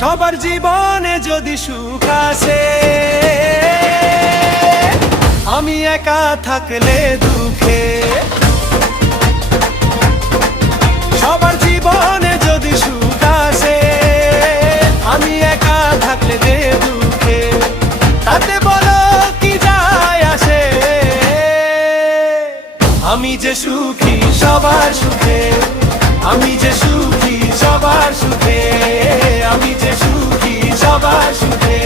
সবার জীবনে যদি সুখ আসে, আমি একা থাকলে দুঃখে। সবার জীবনে যদি সুখ আসে, আমি একা থাকলে যে দুঃখে। তাতে বলো কি যায় আসে, আমি যে সুখী সবার সুখে। আমি যে সুখী সবার সুখে। আমি যে সুখী সবার সুখে।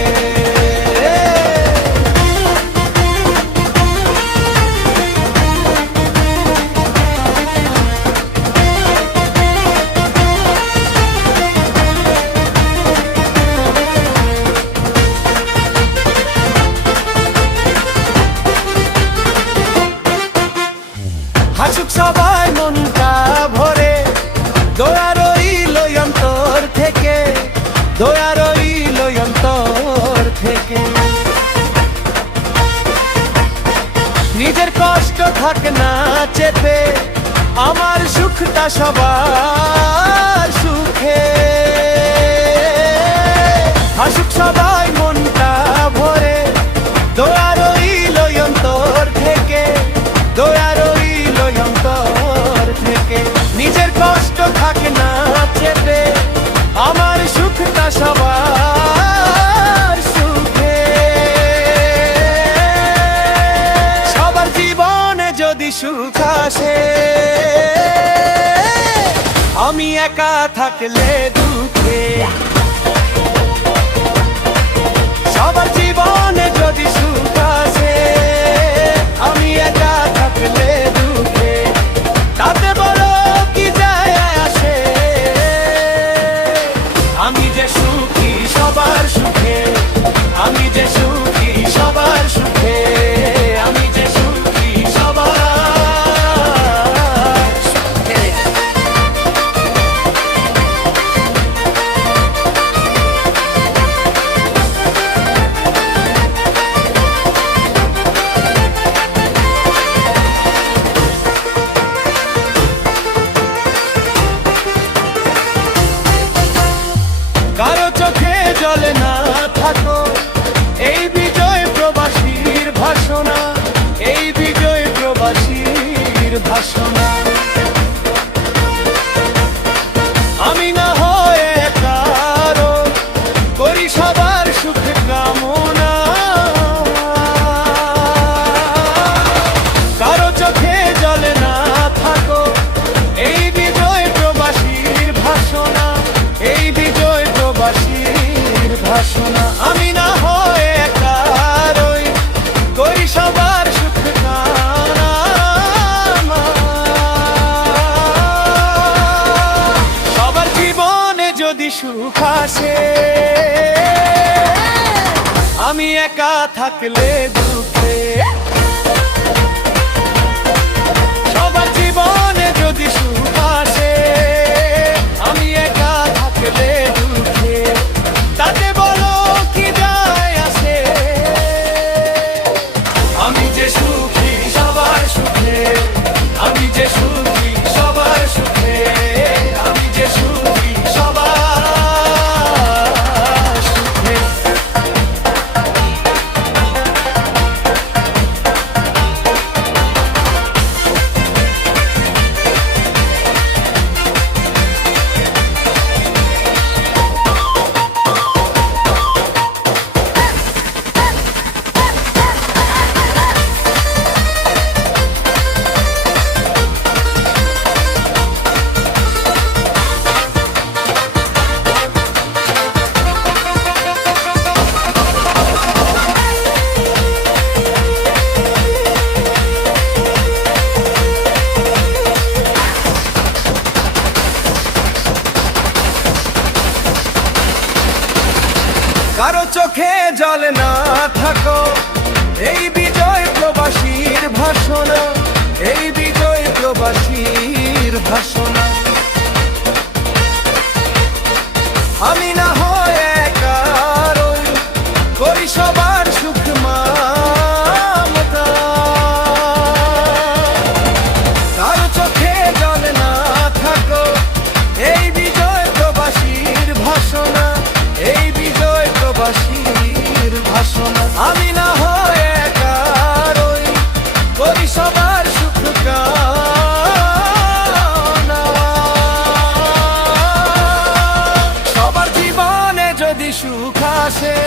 হাসুক সবাই মনটা ভরে, দোয়া রইল অন্তর থেকে। দোয়া রইল অন্তর থেকে। নিজের কষ্ট থাকে না চেপে, আমার সুখটা সবার সুখে। হাসুক সবাই মনটা ভরে, দোয়া রইল অন্তর থেকে। দোয়া রইল অন্তর থেকে। নিজের কষ্ট থাকে না চেপে, আমার সুখটা সবার সুখে। সবার জীবনে যদি সুখ আসে, আমি একা থাকলে দুঃখে। সবার জীবনে যদি সুখ আসে, আমি একা থাকলে দুঃখে। তাতে বলো কি যায় আসে, আমি যে সুখী সবার সুখে। আমি যে সুখী সবার সুখে। আমি যে সুখী সবার সুখে। কারো চোখে জলে না থাকো, এই বিজয় প্রবাসীর ভাষণা। এই বিজয় প্রবাসীর ভাষণা। আমি না হয় কারো, করি সবার সুখ কামনা। কারো চোখে জলে না থাকো, এই বিজয় প্রবাসীর ভাষণা। এই বিজয় প্রবাসীর ভাষণা। আমি না হয় কারোই, করি সবার সুখ কামনা। সবার জীবনে যদি সুখ আসে, আমি একা থাকলে দুঃখে। সবার জীবনে যদি সুখ আসে, আমি একা থাকলে দুঃখে। তাতে বলো কি যায় আসে, আমি যে সুখী সবার সুখে। আমি যে সুখী সবার সুখে। আমি যে সুখী সবার সুখে। কারো চোখে জলে না থাকো, এই বিজয় প্রবাসীর ভাষণা। এই বিজয় প্রবাসীর ভাষণা। আমি না হয় কারোই, করি সবার সুখ মমতা। কারো চোখে জলে না থাকো, এই বিজয় প্রবাসীর ভাষণা। ভালোবাসির ভাষণা। আমি না হয়ে একা রই, করি সবার সুখ কামনা। সবার জীবনে যদি সুখ আসে,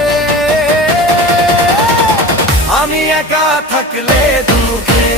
আমি একা থাকলে দুঃখে